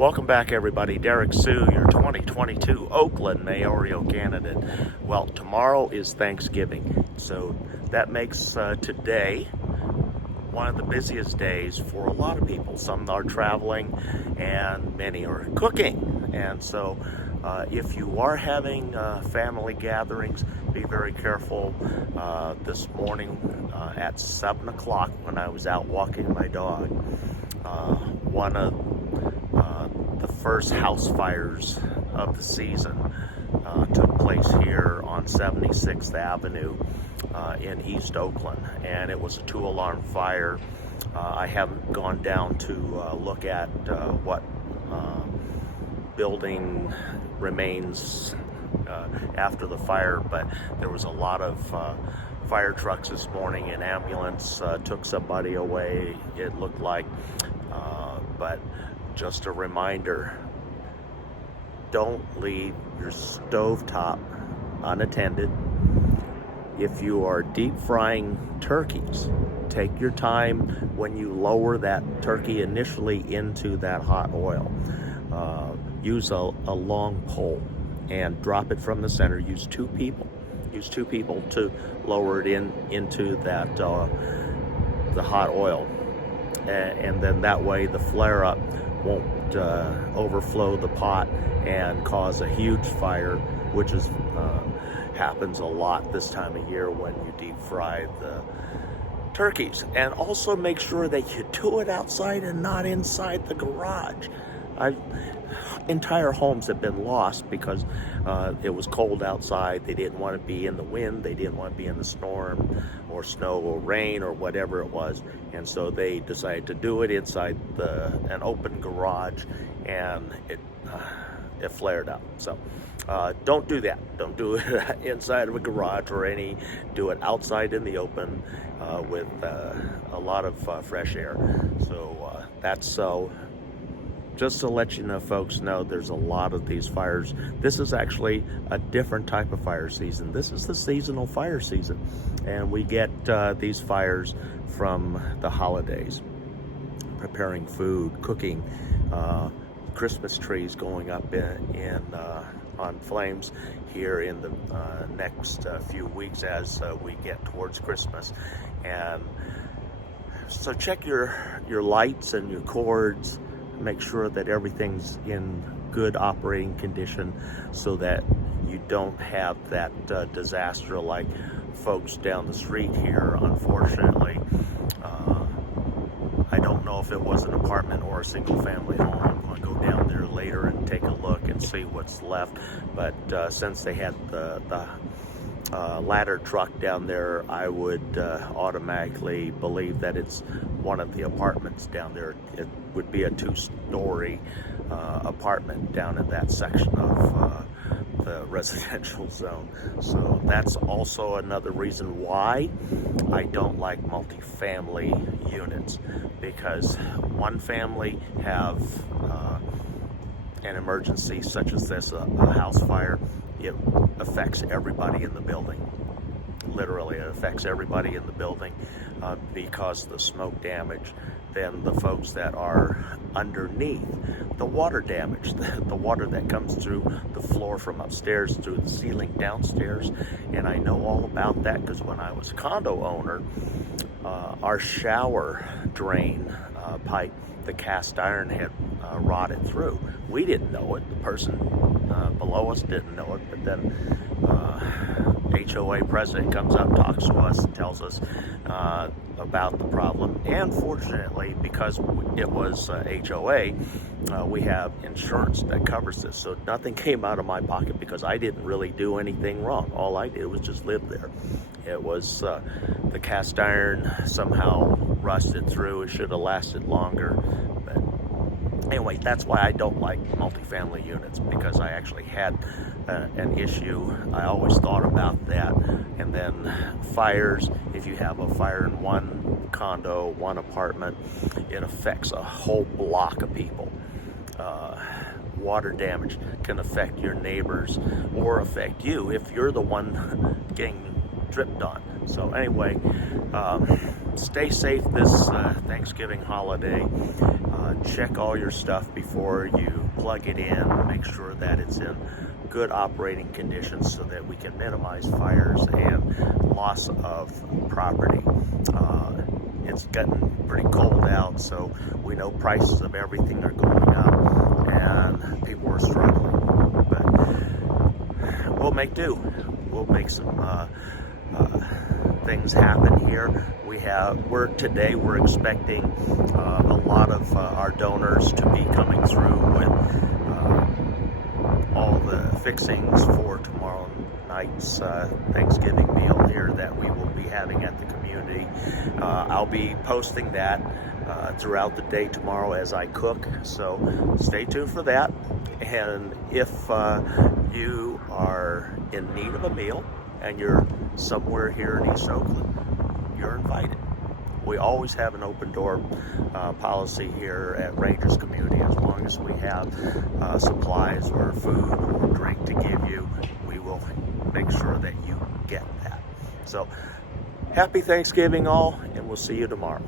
Welcome back, everybody. Derek Sue, your 2022 Oakland mayoral candidate. Well, tomorrow is Thanksgiving, so that makes today one of the busiest days for a lot of people. Some are traveling and many are cooking. And so if you are having family gatherings, be very careful. This morning at 7 o'clock when I was out walking my dog, one of the first house fires of the season took place here on 76th Avenue in East Oakland, and it was a 2-alarm fire. I haven't gone down to look at what building remains after the fire, but there was a lot of fire trucks this morning. An ambulance took somebody away, it looked like, but just a reminder, don't leave your stovetop unattended. If you are deep frying turkeys, take your time when you lower that turkey initially into that hot oil. Use a long pole and drop it from the center. Use two people to lower it into that the hot oil, and then that way the flare up won't overflow the pot and cause a huge fire, which is happens a lot this time of year when you deep fry the turkeys. And also make sure that you do it outside and not inside the garage. Entire homes have been lost because it was cold outside. They didn't want to be in the wind. They didn't want to be in the storm or snow or rain or whatever it was. And so they decided to do it inside an open garage, and it flared up. So don't do that. Don't do it inside of a garage or do it outside in the open with a lot of fresh air. So that's so. Just to let you know, folks, know there's a lot of these fires. This is actually a different type of fire season. This is the seasonal fire season. And we get these fires from the holidays, preparing food, cooking, Christmas trees going up on flames here in the next few weeks as we get towards Christmas. And so check your lights and your cords. Make sure that everything's in good operating condition so that you don't have that disaster like folks down the street here, unfortunately. I don't know if it was an apartment or a single family home. I'm going to go down there later and take a look and see what's left. But since they had the ladder truck down there, I would automatically believe that it's one of the apartments down there. It would be a 2-story apartment down in that section of the residential zone. So that's also another reason why I don't like multifamily units, because one family have an emergency such as this, a house fire, it affects everybody in the building. Literally, it affects everybody in the building because of the smoke damage. Then the folks that are underneath, the water damage, the water that comes through the floor from upstairs through the ceiling downstairs. And I know all about that because when I was a condo owner, our shower drain pipe, the cast iron had rotted through. We didn't know it. The person below us didn't know it, but then HOA president comes up, talks to us, and tells us about the problem. And fortunately, because it was HOA, we have insurance that covers this. So nothing came out of my pocket because I didn't really do anything wrong. All I did was just live there. It was the cast iron somehow rusted through. It should have lasted longer. But anyway, that's why I don't like multifamily units, because I actually had an issue. I always thought about that. And then fires, if you have a fire in one condo, one apartment, it affects a whole block of people. Water damage can affect your neighbors or affect you if you're the one getting dripped on. So anyway, stay safe this Thanksgiving holiday. check all your stuff before you plug it in. Make sure that it's in good operating conditions so that we can minimize fires and loss of property. It's getting pretty cold out, so we know prices of everything are going up and people are struggling, but we'll make do. We'll make some things happen here. Today we're expecting a lot of our donors to be coming through with all the fixings for tomorrow night's Thanksgiving meal here that we will be having at the community. I'll be posting that throughout the day tomorrow as I cook, so stay tuned for that. And if you are in need of a meal and you're somewhere here in East Oakland, you're invited. We always have an open door policy here at Rangers Community. As long as we have supplies or food or drink to give you, we will make sure that you get that. So happy Thanksgiving all, and we'll see you tomorrow.